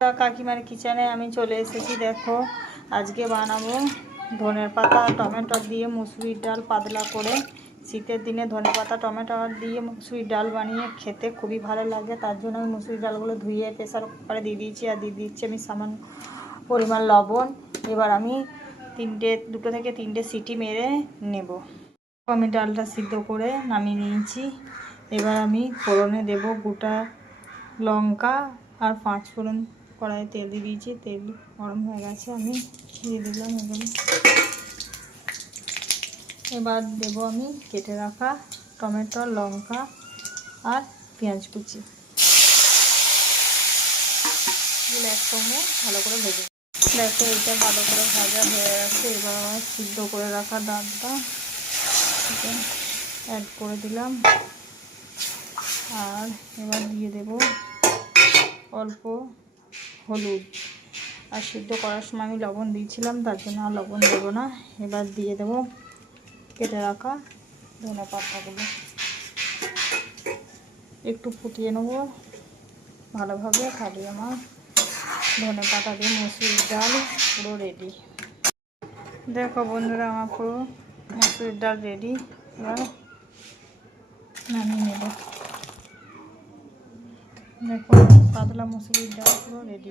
কাকিমার কিচেনে আমি চলে এসেছি। দেখো আজকে বানাবো ধনের পাতা টমেটো দিয়ে মুসুরির ডাল পাতলা করে। শীতের দিনে ধনে পাতা টমেটো দিয়ে মুসুরির ডাল বানিয়ে খেতে খুবই ভালো লাগে। তার জন্য আমি মুসুরির ডালগুলো ধুয়ে প্রেসার কুকারে দিয়ে দিয়েছি, আর দিয়ে দিচ্ছি আমি সামান্য পরিমাণ লবণ। এবার আমি দুটো থেকে তিনটে সিটি মেরে নেব। আমি ডালটা সিদ্ধ করে নামিয়ে নিয়েছি। এবার আমি ফোড়নে দেব গোটা লঙ্কা আর 5 ফোড়ন। কড়াইয়ে তেল দিয়ে দিয়েছি, তেল গরম হয়ে গেছে, আমি দিয়ে দিলাম এগুলো। এবার দেব আমি কেটে রাখা টমেটো, লঙ্কা আর পেঁয়াজ কুচি, এগুলো একসঙ্গে ভালো করে ভেজে। দেখো এটা ভালো করে ভাজা হয়ে গেছে। এবার আমার সিদ্ধ করে রাখা ডালটা অ্যাড করে দিলাম, আর এবার দিয়ে দেব অল্প হলুদ। আর সিদ্ধ করার সময় আমি লবণ দিয়েছিলাম, তার জন্য আর লবণ দেবো না। এবার দিয়ে দেবো কেটে রাখা ধনে পাতাগুলো, একটু ফুটিয়ে নেবো ভালোভাবে। খালি আমার ধনে পাতা দিয়ে মুসুরির ডাল পুরো রেডি। দেখো বন্ধুরা, আমার পুরো মুসুরির ডাল রেডি। এবার নামিয়ে নেব। দেখো পাতলা মুসুরির ডাল পুরো রেডি।